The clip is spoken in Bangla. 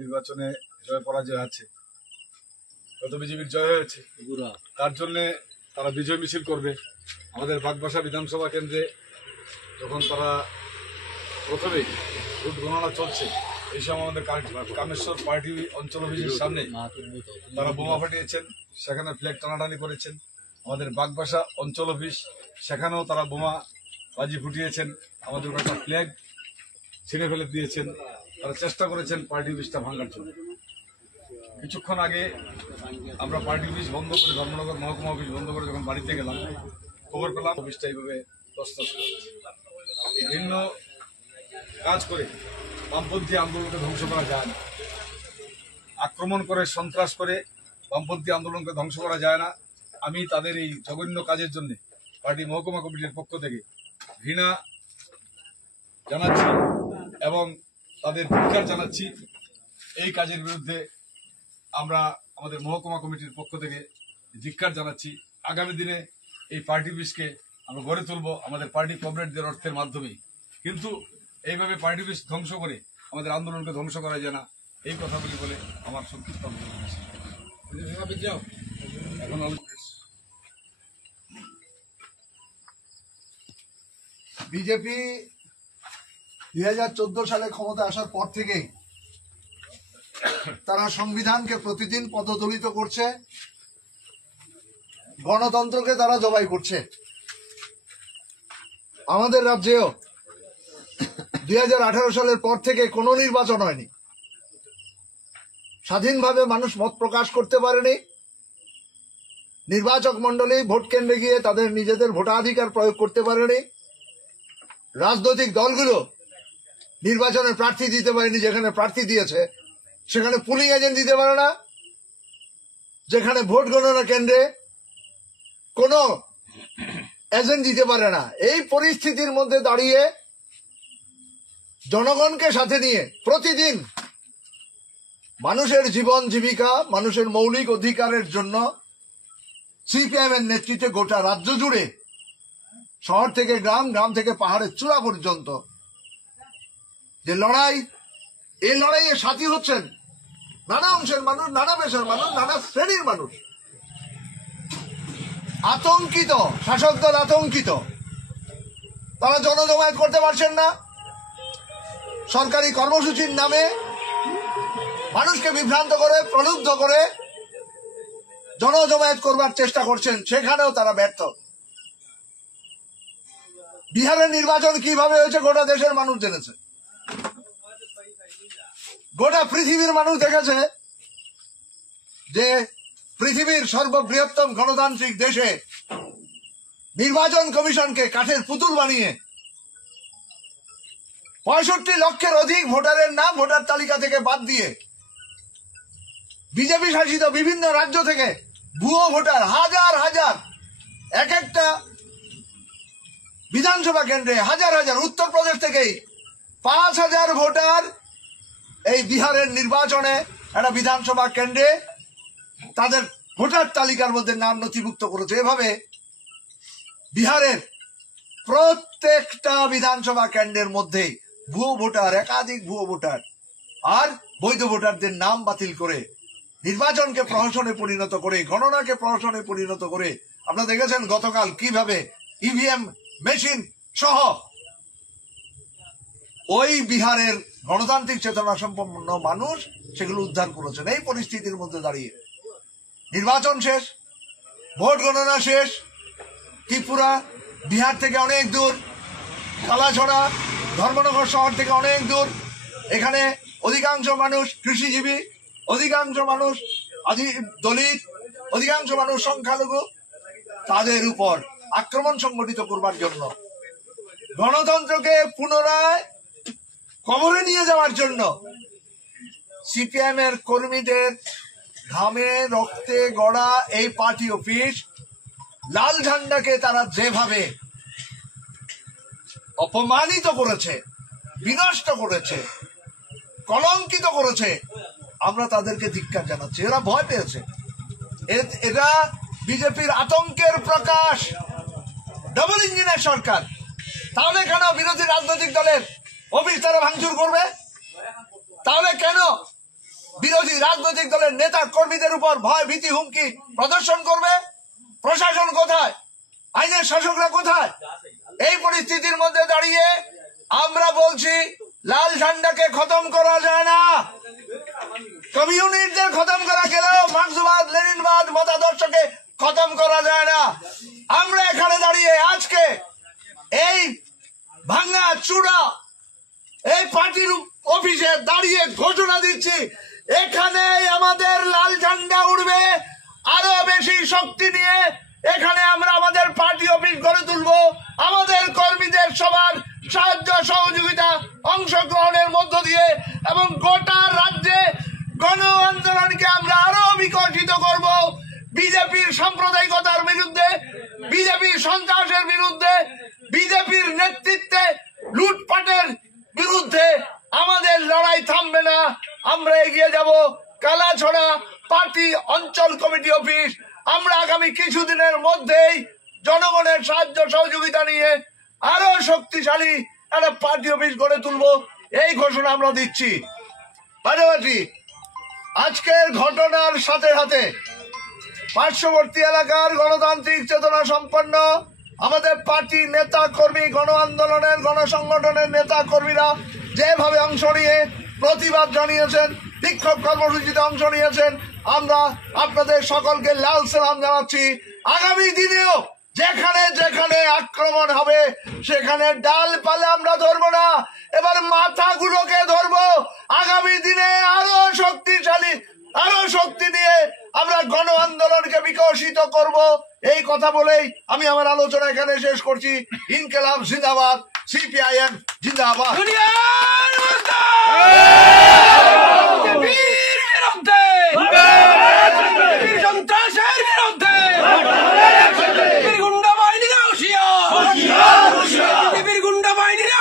নির্বাচনে জয় পরাজয় আছে, কত বিজেপির জয় হয়েছে, তার জন্য তারা বিজয় মিছিল করবে। আমাদের বাগবাসা বিধানসভা কেন্দ্রে যখন তারা প্রথমে ভোট গণনা চলছে, এই সময় আমাদের কামেশ্বর পার্টি অঞ্চল অফিসের সামনে তারা বোমা ফাটিয়েছেন, সেখানে ফ্ল্যাগ টানাটানি করেছেন। আমাদের বাগবাসা অঞ্চল অফিস, সেখানেও তারা বোমা বাজি ফুটিয়েছেন, আমাদের একটা ফ্ল্যাগ ছিঁড়ে ফেলে দিয়েছেন। তারা চেষ্টা করেছেন পার্টি অফিসটা ভাঙার জন্য। কিছুক্ষণ আগে আমরা পার্টি অফিস বন্ধ করে, ধর্মনগর মহকুমা অফিস বন্ধ করে যখন বাড়িতে গেলাম, খবর পেলাম অফিসটা এইভাবে তছনছ করেছে। এই ভিন্ন কাজ করে বামপন্থী আন্দোলনকে ধ্বংস করা যায় না, আক্রমণ করে সন্ত্রাস করে বামপন্থী আন্দোলনকে ধ্বংস করা যায় না। আমি তাদের এই জঘন্য কাজের জন্য পার্টি মহকুমা কমিটির পক্ষ থেকে ঘৃণা জানাচ্ছি এবং তাদের ধিক্কার জানাচ্ছি। এই কাজের বিরুদ্ধে আমরা আমাদের মহকুমা কমিটির পক্ষ থেকে ধিক্কার জানাচ্ছি। আগামী দিনে এই পার্টি অফিসকে আমরা গড়ে তুলব আমাদের পার্টি কমরেডদের অর্থের মাধ্যমে, কিন্তু এইভাবে পার্টি অফিস ধ্বংস করে আমাদের আন্দোলনকে ধ্বংস করা যায় না। এই কথাগুলি বলে আমার সংক্ষিপ্ত এখন বিজেপি 2014 সালে ক্ষমতা আসার পর থেকেই তারা সংবিধানকে প্রতিদিন পদদলিত করছে, গণতন্ত্রকে তারা জবাই করছে। আমাদের রাজ্যেও 2018 সালের পর থেকে কোনো নির্বাচন হয়নি, স্বাধীনভাবে মানুষ মত প্রকাশ করতে পারেনি। নির্বাচক মন্ডলী ভোট কেন্দ্রে গিয়ে তাদের নিজেদের ভোটাধিকার প্রয়োগ করতে পারেনি। রাজনৈতিক দলগুলো নির্বাচনে প্রার্থী দিতে পারেনি, যেখানে প্রার্থী দিয়েছে সেখানে পুলিং এজেন্ট দিতে পারে না, যেখানে ভোট গণনা কেন্দ্রে কোনো এজেন্ট দিতে পারে না। এই পরিস্থিতির মধ্যে দাঁড়িয়ে জনগণকে সাথে নিয়ে প্রতিদিন মানুষের জীবন জীবিকা, মানুষের মৌলিক অধিকারের জন্য সিপিএম এর নেতৃত্বে গোটা রাজ্য জুড়ে, শহর থেকে গ্রাম, গ্রাম থেকে পাহাড়ের চূড়া পর্যন্ত যে লড়াই, এই লড়াইয়ে সাথী হচ্ছেন নানা অংশের মানুষ, নানা পেশার মানুষ, নানা শ্রেণীর মানুষ। আতঙ্কিত, শাসক দল আতঙ্কিত, তারা জনজমায়েত করতে পারছেন না। সরকারি কর্মসূচির নামে মানুষকে বিভ্রান্ত করে, প্রলুব্ধ করে জনজমায়েত করবার চেষ্টা করছেন, সেখানেও তারা ব্যর্থ। বিহারের নির্বাচন কিভাবে হয়েছে গোটা দেশের মানুষ জেনেছে, গোটা পৃথিবীর মানুষ দেখেছে যে পৃথিবীর সর্ববৃহত্তম গণতান্ত্রিক দেশে নির্বাচন কমিশনকে কাঠের পুতুল বানিয়ে 65 লক্ষের অধিক ভোটারের নাম ভোটার তালিকা থেকে বাদ দিয়ে বিজেপি শাসিত বিভিন্ন রাজ্য থেকে ভুয়ো ভোটার হাজার হাজার, এক একটা বিধানসভা কেন্দ্রে হাজার হাজার, উত্তরপ্রদেশ থেকেই 5000 ভোটার এই বিহারের নির্বাচনে একটা বিধানসভা কেন্দ্রে তাদের ভোটার তালিকার মধ্যে নাম নথিভুক্ত করেছে। এভাবে বিহারের প্রত্যেকটা বিধানসভা কেন্দ্রের মধ্যে ভুয়ো ভোটার, একাধিক ভুয়ো ভোটার আর বৈধ ভোটারদের নাম বাতিল করে নির্বাচনকে প্রহসনে পরিণত করে, গণনাকে প্রহসনে পরিণত করে, আপনারা দেখেছেন গতকাল কিভাবে ইভিএম মেশিন সহ ওই বিহারের গণতান্ত্রিক চেতনা সম্পন্ন মানুষ সেগুলো উদ্ধার করেছেন। এই পরিস্থিতির মধ্যে দাঁড়িয়ে নির্বাচন শেষ, ভোট গণনা শেষ, ত্রিপুরা বিহার থেকে অনেক দূর, কালাছড়া ধর্মনগর শহর থেকে অনেক দূর, এখানে অধিকাংশ মানুষ কৃষিজীবী, অধিকাংশ মানুষ দলিত, অধিকাংশ মানুষ সংখ্যালঘু। তাদের উপর আক্রমণ সংগঠিত করবার জন্য, গণতন্ত্রকে পুনরায় কবরে নিয়ে যাওয়ার জন্য সিপিএম এর কর্মীদের ঘামে রক্তে গড়া এই পার্টি অফিস, লাল ঝান্ডাকে তারা যেভাবে অপমানিত করেছে, বিনষ্ট করেছে, কলঙ্কিত করেছে, আমরা তাদেরকে ধিক্কার জানাচ্ছি। এরা ভয় পেয়েছে, এরা বিজেপির আতঙ্কের প্রকাশ। ডবল ইঞ্জিনের সরকার, তাহলে কেন বিরোধী রাজনৈতিক দলের অফিস তারা ভাঙচুর করবে? তাহলে কেন বিরোধী রাজনৈতিক দলের নেতা কর্মীদের উপর ভয় ভীতি হুমকি প্রদর্শন করবে? প্রশাসন কোথায়? আইনের শাসকরা কোথায়? এই পরিস্থিতির মধ্যে দাঁড়িয়ে আমরা বলছি লাল ঝান্ডাকে খতম করা যায় না। কমিউনিস্টদের খতম করা গেলেও মার্ক্সবাদ লেনিনবাদ মতাদর্শকে খতম করা যায় না। আমরা এখানে দাঁড়িয়ে আজকে এই ভাঙা চূড়া এই পার্টির অফিসে দাঁড়িয়ে ঘোষণা দিচ্ছি, এখানে আমাদের লাল ঝান্ডা উড়বে আরো বেশি শক্তি নিয়ে। এখানে আমরা আমাদের পার্টি অফিস গড়ে তুলবো। আমাদের কর্মীদের সবার সাহায্য সহযোগিতা অংশগ্রহণের মধ্য দিয়ে এবং গোটা রাজ্যে গণ আন্দোলনকে আমরা আরো বিকশিত করব। বিজেপির সাম্প্রদায়িকতার বিরুদ্ধে, বিজেপির সন্ত্রাসের বিরুদ্ধে, বিজেপির নেতৃত্বে লুটপাটের বিরুদ্ধে আমাদের লড়াই থামবে না। আমরা এগিয়ে যাব। কালাছড়া পার্টি অঞ্চল কমিটি অফিস আমরা আগামী কিছুদিনের মধ্যেই জনগণের সাহায্য সহযোগিতা নিয়ে আরো শক্তিশালী একটা পার্টি অফিস গড়ে তুলবো, এই ঘোষণা আমরা দিচ্ছি। পাশাপাশি আজকের ঘটনার সাথে সাথে পার্শ্ববর্তী এলাকার গণতান্ত্রিক চেতনা সম্পন্ন আমাদের পার্টি নেতা কর্মী, গণ আন্দোলনের গণসংগঠনের নেতা কর্মীরা যেভাবে অংশ নিয়ে প্রতিবাদ জানিয়েছেন, বিক্ষোভ কর্মসূচিতে অংশ নিয়েছেন, আমরা আপনাদের সকলকে লাল সালাম জানাচ্ছি। আগামী দিনেও যেখানে যেখানে আক্রমণ হবে সেখানে ডালপালা আমরা ধরবো না, এবার মাথাগুলোকে ধরবো। আগামী দিনে আরো শক্তিশালী, আরো শক্তি নিয়ে আমরা গণ আন্দোলনকে বিকশিত করব। এই কথা বলেই আমি আমার আলোচনা এখানে শেষ করছি। ইনকিলাব জিন্দাবাদ, সিপিআইএম জিন্দাবাদ। গুন্ডা বাহিনীরা